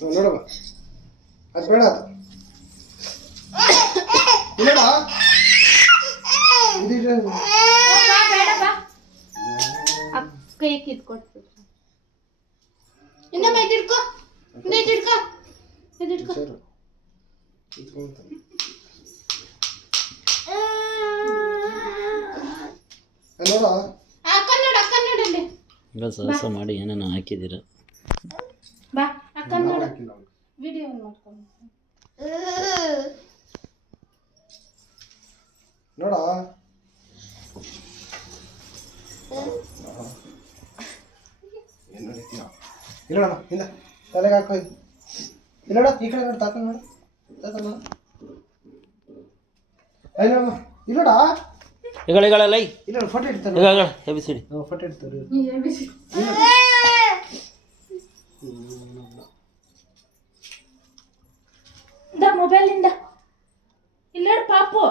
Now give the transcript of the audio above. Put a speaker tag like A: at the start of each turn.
A: ನೋಡಮ್ಮ ಅದು ಬೇಡ ಅದು. ಇಲ್ಲಡ ಇದು ಇದು-
B: ಬಾ ಬೇಡ ಬಾ ಕೈ ಕಿತ್ಕೊಡ್ತೀನಿ ಇನ್ನೊಮ್ಮೆ ಇದಿಡ್ಕೋ ಇಂದ ಇದಿಡ್ಕೋ ಇದಿಡ್ಕೋ
A: ನೋಡ
B: ಅಕ್ಕ ನೋಡು ಅಕ್ಕ ನೋಡಿ ಅಲ್ಲಿ.
C: ಮಾಡಿ ಏನೇನೋ ಹಾಕಿದ್ದೀರ.
A: ಹಾಕಿಲ್ಲ ಅವ್ನು.
B: ವಿಡಿಯೋ ಮಾಡ್ಕೊಂಡು
A: ನೋಡ. ಏನು ಇಲ್ಲ ತಲೆಗೆ ಹಾಕೋ ಇಲ್ಲ ಈ ಕಡೆ ನೋಡಿ ತಾತ ನೋಡು. ತಾತ ನೋಡು. ಅಯ್ಯ ನೋಡಮ್ಮ ಇಲ್ಲೋಡ?
C: ಈಗಳಿಗಳಲ್ಲ
A: ಇಲ್ಲ ಫೋಟೋ ಇಡ್ತಾರೆ
C: ಎ ಬಿ ಸಿ
A: ಮೊಬೈಲಿಂದ ಇಲ್ಲೇಡು
B: ಪಾಪು?